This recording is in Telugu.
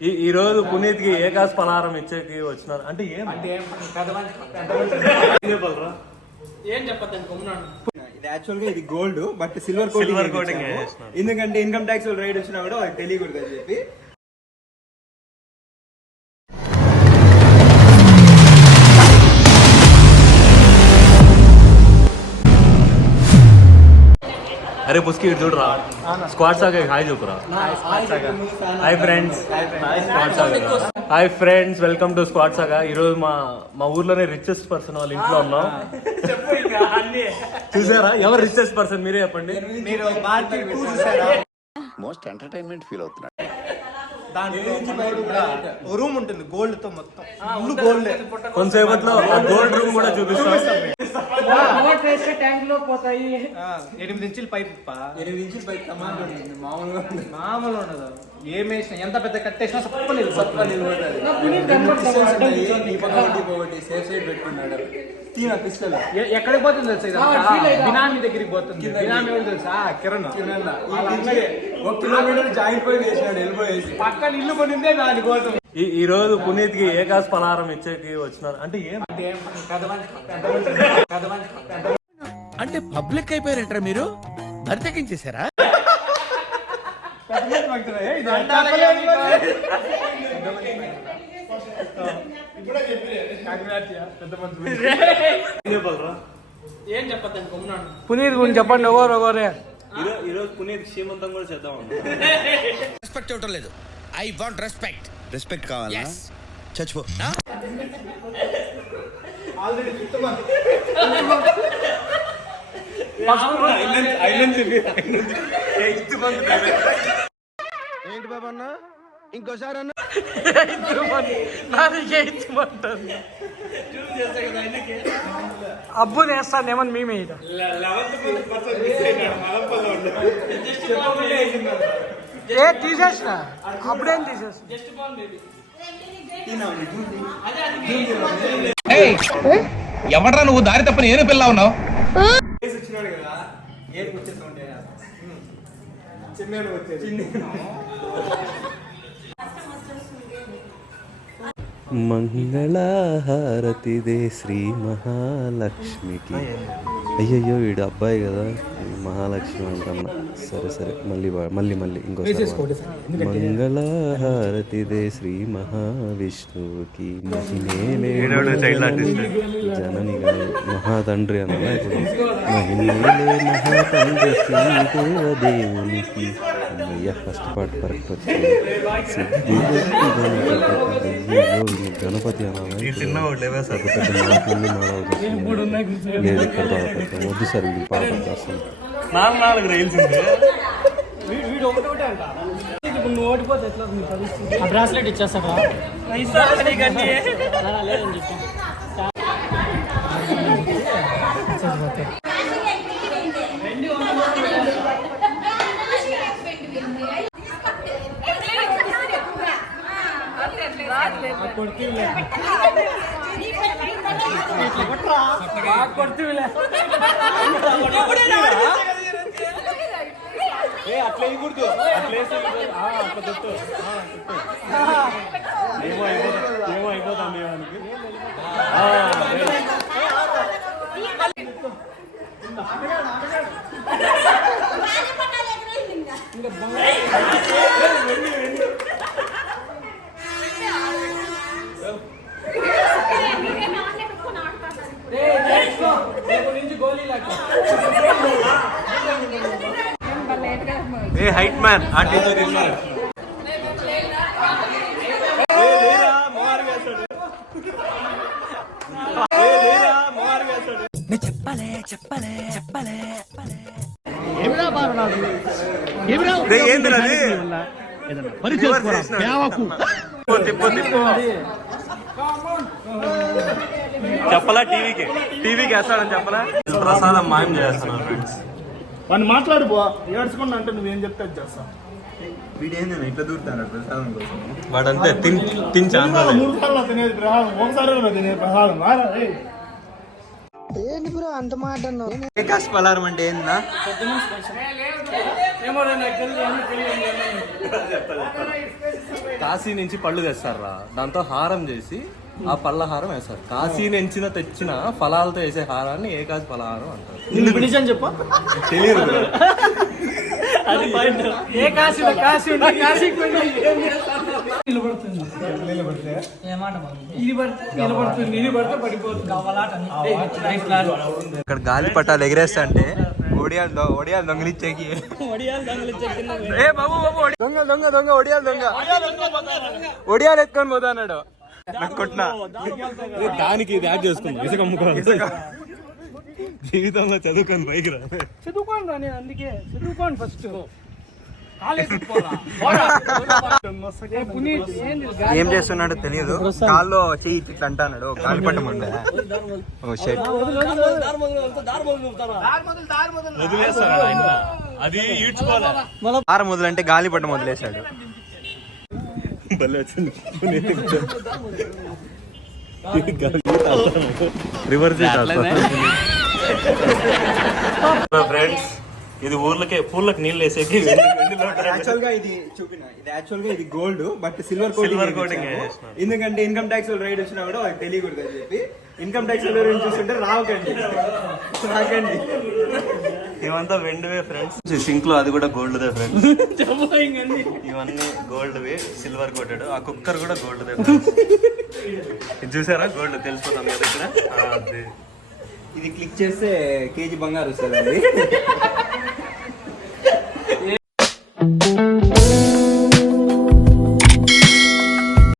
ఈ ఈ రోజు పునీత్కి ఏకాశ పలహారం ఇచ్చేకి వచ్చినారు. అంటే ఏం? చెప్పాలరా? ఏం ఇది యాక్చువల్గా ఇది గోల్డ్ బట్ సిల్వర్ కోటింగ్. ఎందుకంటే ఇన్కమ్ ట్యాక్స్ రైడ్ వచ్చినా కూడా వాళ్ళకి తెలియకూడదు అని చెప్పి అరే పుస్కి ఇటు చూడరా. స్క్వాడ్ సాగా హాయ్ చెప్పురా hi friends. Hi friends. Welcome to squad saga ఈ రోజు మా మా ఊర్లోనే రిచెస్ట్ పర్సన్ వాళ్ళ ఇంట్లో ఉన్నాం. చూసారా? ఎవరు రిచెస్ట్ పర్సన్ మీరే చెప్పండి. మోస్ట్ ఎంటర్టైన్మెంట్ ఫీల్ అవుతున్నాడు. రూమ్ ఉంటుంది గోల్డ్తో మొత్తం. కొంతసేపట్లో గోల్డ్ రూమ్ కూడా చూపిస్తాం. వేస్తే ట్యాంక్లో పోతాయి ఎనిమిది ఇంచుల పైప్ ఎనిమిది ఇంచుల పైప్ కమాండ్ ఉంటుంది మామూలుగా మామూలు ఉండదు. ఏం వేసినా ఎంత పెద్ద కట్టేసినా సప్ప నిలబడి ఎ- ఎక్కడికి పోతుంది తెలుసా? బినామీ దగ్గరికి పోతుంది. బినామీ ఎవరు తెలుసా? కిరణ్. ఒక కిలోమీటర్ జాయింట్ పోయి వేసినాడు వెళ్ళిపోయేసి పక్కన ఇల్లు కొనిందే దానికోసం ఈ ఈ రోజు పునీత్కి ఏకాశ పలహారం ఇచ్చేకి వచ్చినారు? అంటే ఏం? అంటే పబ్లిక్ అయిపోయారంటారా మీరు? బరితెక్కించేశారా పునీత్ గురించి చెప్పండి ఎవరు ఎవరే? ఈరోజు పునీత్ శ్రీమంతం కూడా చేద్దాం రెస్పెక్ట్ ఇవ్వటం లేదు. ఐ వాంట్ రెస్పెక్ట్ రెస్పెక్ట్ కావాలా? చచ్చిపో ఏంటి బాబా అన్న? ఇంకోసారి అన్న. అబ్బు నేస్తాను ఏమని మేమే ఏ తీసేసిన? అప్పుడేం తీసేసిన? జస్ట్ బాల్ బేబీ ఎవడరా నువ్వు? దారి తప్పని ఏను పిల్ల ఉన్నావు? చిన్న వచ్చేది మంగళహారతిదే శ్రీ మహాలక్ష్మికి. అయ్యయ్యో వీడు అబ్బాయి కదా. మహాలక్ష్మి అంటన్నా సరే సరే. మళ్ళీ మళ్ళీ మళ్ళీ ఇంకోసారి మంగళహారతిదే శ్రీ మహావిష్ణువుకి జనని గారు మహాతండ్రి అన్న. ఇప్పుడు మహాతండ్రి శ్రీదేవదేవునికి అయ్యా ఫస్ట్ పార్ట్ కరెక్ట్ వచ్చింది. గణపతి. లేదు ఇక్కడ బాధపడతాం వద్దు సార్ ఇది పాట వస్తుంది నాలుగు నాలుగు రైల్సిందే వీడు ఒకటి ఒకటే అంట ఇప్పుడు నువ్వు ఓడిపోతే ఎట్లా నీ పరిస్థితి ఆ బ్రాస్లెట్ ఇచ్చేస్తారా చెప్పి కొడుతులే ఏ అట్లా వేయకూడదు అట్లా అట్లా పెట్టు. ఏమో అయిపోతా ఏమో అయిపోతాం ఏమానికి ఏ హైట్ మ్యాన్ ఆ టీచర్ తిన్నారు ఏంటి అది? తిప్పు తిప్పు తిప్పు. చెప్పలా టీవీకి? టీవీకి వేస్తాడని చెప్పలా? ప్రసాదం మాయం చేస్తున్నాను వాడిని మాట్లాడు బా ఏడ్చుకున్నా అంటే నువ్వేం చెప్తే అది చేస్తా వీడేంది? ఇట్లా దూరుతాడు ప్రసాదం కోసం? వాడంతే తిన్ తిని చాలా మూడు సార్లు తినేది ప్రసాదం ఒకసారి కూడా తినేది ప్రసాదం రారా ఏయ్. ఏకాశ పలారం అంటే ఏందా కాశీ నుంచి పళ్ళు తెస్తారా? దాంతో హారం చేసి ఆ పళ్ళ హారం వేస్తారు కాశీ నుంచి తెచ్చిన ఫలాలతో వేసే హారాన్ని ఏకాశి ఫలహారం అంటారు? నిజం చెప్పు. తెలియదు ఏ కాశీ నిలబడుతుంది. నిలబడుతుంది పడిపోతుంది. ఇక్కడ గాలి పట్టాలు ఎగిరేస్తా అంటే ఒడియాలు ఒడియాలు దొంగలిచ్చేకి. ఏ బాబు బాబు ఒడి- దొంగ దొంగ దొంగ ఒడియాలు దొంగ. ఒడియాలు ఎత్తుకొని పోతా దానికి ఇది యాడ్ చేసుకుంది. ఇసుక అమ్ముకోవాలి. జీవితంలో చదువుకొని పైకి రా. చదువుకోండి రా నేను అందుకే. చదువుకోండి ఫస్ట్ ఏం చేస్తున్నాడో తెలియదు కాల్లో చెయ్యి ఇట్లా అంటాడు పట్టమండే ఓ షెట్ ఈడ్చుకోవాలి ఆరు మొదలంటే గాలి పట్టం వదిలేశాడు. రివర్స్ ఫ్రెండ్స్ ఇది ఊర్లకే పూర్లకు నీళ్ళు వేసేకి యాక్చువల్గా ఇది చూపిన ఇది యాక్చువల్గా ఇది gold but silver Silver coating. ఎందుకంటే ఇన్కమ్ ట్యాక్స్ రైడ్ వచ్చినా కూడా వాళ్ళకి తెలియకూడదు అని చెప్పి ఇన్కమ్ ట్యాక్స్ చూస్తుంటే రావకండి రాకండి. ఇవంతా వెండివే ఫ్రెండ్స్ సింక్లో అది కూడా గోల్డ్ దే ఫ్రెండ్స్ ఇవన్నీ గోల్డ్ వి సిల్వర్ కోటెడ్ ఆ కుక్కర్ కూడా గోల్డ్ దే చూసారా? గోల్డ్ తెలిసిపోతాం కదా ఇక్కడ. ఇది క్లిక్ చేస్తే కేజీ బంగారు వస్తుంది